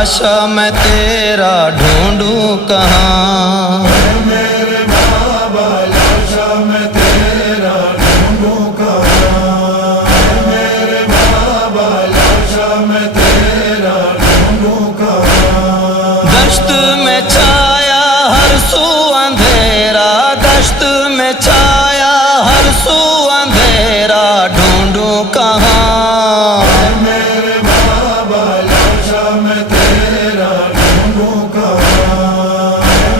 لاشا میں تیرا ڈھونڈوں کہاں، میرے بابا لاشا میں تیرا ڈھونڈوں کہاں، میرے بابا لاشا میں تیرا ڈھونڈوں کہاں۔ دشت میں چھایا ہر سو اندھیرا، دشت میں چھایا ہر سو اندھیرا، ڈھونڈوں کہاں، میرے بابا لاشا میں تیرا ڈھونڈوں کہاں،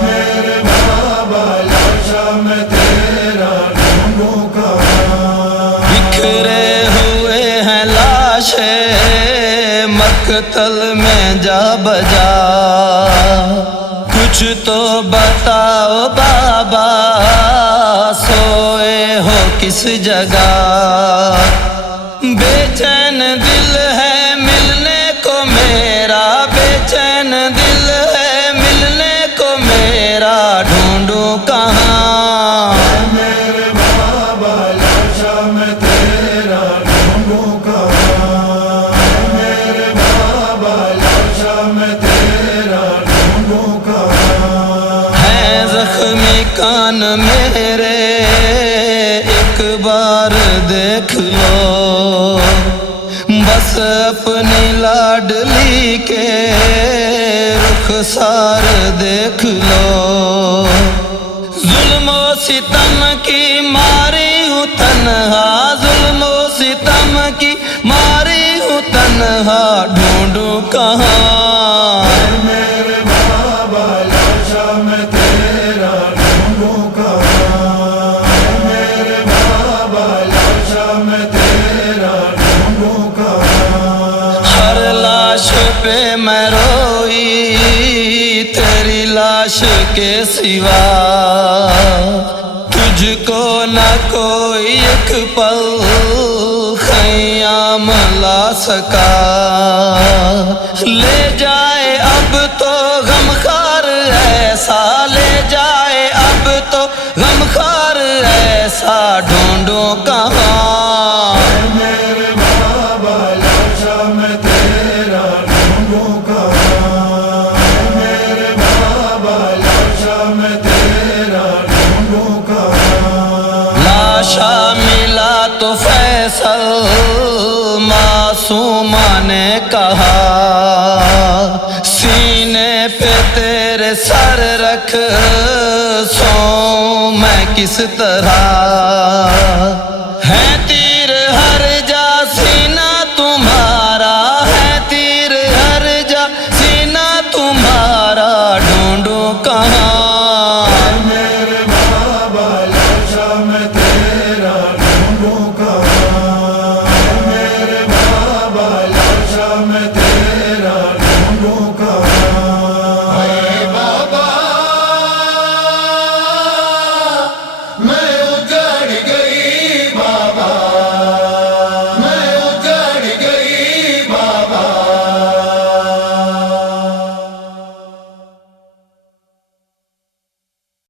میرے بابا لاشا میں تیرا ڈھونڈوں کہاں۔ بکھرے ہوئے ہیں لاشیں مقتل میں جا بجا، کچھ تو بتاؤ بابا، سوئے ہو کس جگہ، بے چین دل ہے ملنے کو میرا، بے چین دل ہے ملنے کو میرا، ڈھونڈوں کہاں، میرے بابا لاشا میں تیرا ڈھونڈوں کہاں، میرے بابا لاشا میں تیرا ڈھونڈوں کہاں۔ ہے زخمی کان میرے ایک بار دیکھ لو، بس اپنی لاڈلی کے رخسار دیکھ لو، ظلم و ستم کی ماری ہوں تنہا، ظلم و ستم کی ماری ہوں تنہا، ڈھونڈوں کہاں، میرے بابا لاشا میں تیرا ڈھونڈوں کہاں، میرے بابا لاشا میں تیرا ڈھونڈوں کہاں۔ ہر لاش پہ میں روئی تیری لاش کے سوا، تجھ کو نہ کوئی ایک پل خیام لا سکا، لے جائے اب تو غمخوار ایسا، لے جائے اب تو غمخوار ایسا، ڈھونڈوں کہاں، میرے بابا لاشا میں تیرا ڈھونڈوں کہاں، میرے بابا لاشا میں تیرا ڈھونڈوں کہاں۔ لاشا ملا تو فیصل معصومہ نے کہا، سینے پہ تیرے سر رکھ سو میں کس طرح،